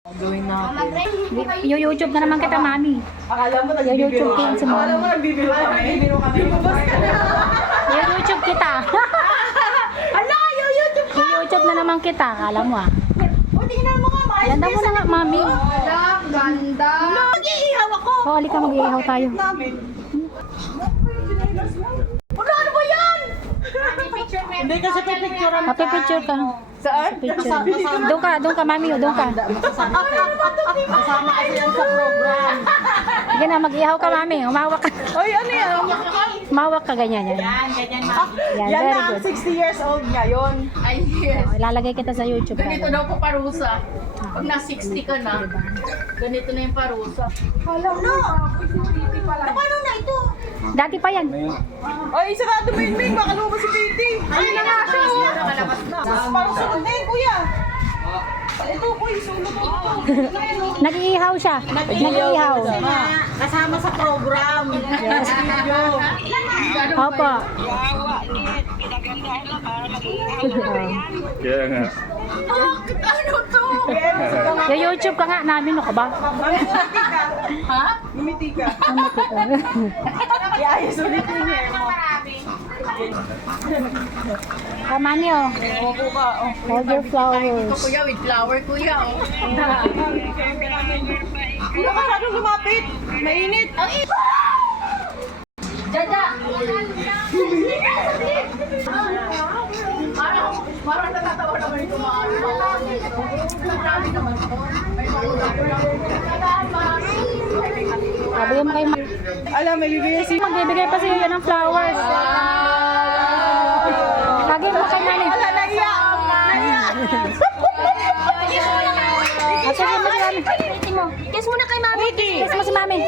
Gawin natin. YouTube na naman kita, mami. Akala mo YouTube king si Akala mami. mo nagbibiro kami. Nagbibiro kami. YouTube kita. Ala, YouTube ka! YouTube na naman kita, akala mo ah. O, tingnan mo nga, maayos. Ganda mo na nga, mami. Ganda. Mag-iihaw ako. O, halika, mag-iihaw tayo. Namin. Wala, ano ba yan? Hindi kasi pipicturean ka. Mapipicture ka. Saan? Picture. Doon ka, mami. Doon ka. Kasama kasi yan sa program. Sige na, mag-ihaw ka, mami. Umawak ka. Oy, ano yan? Umawak ka, ganyan. Yan, Ganyan, very na, good. 60 years old ngayon. Ay, yes. O, ilalagay kita sa YouTube. Ganito daw po parusa. Pag na 60 ka na, ganito na yung parusa. Paano na ito? Dati pa yan. Ay, sarado mo yun, Ming. Baka lumabas si Katie. Ay, na nga siya. Nakalabas na. Parang sunod na yun, kuya. Ito, kuya, sulot ko. Nag-iihaw siya. Nag-iihaw. Kasama sa program. Yes. Video. Opo. Kaya nga. Ano to? YouTube ka nga namin, no ka ba? Mamimiti ka. Ha? Mimiti ka. Iayos ulit yung hair mo. Mami, oh. Opo ka. Oh. Hold your Ito flowers. kuya, with flower kuya. Oh. Kuya, masyadong lumapit. Mainit. Ang init. Jaja! Parang natatawa naman yung kumain. Marami naman to. Sabi mo kay mami. Alam, may bibigay si... Magbibigay pa sa'yo yan ng flowers. Lagi mo kay mami. Ala, naiya. Naiya. Sige mo si mami. Kiss muna kay mami. Kiss mo si mami.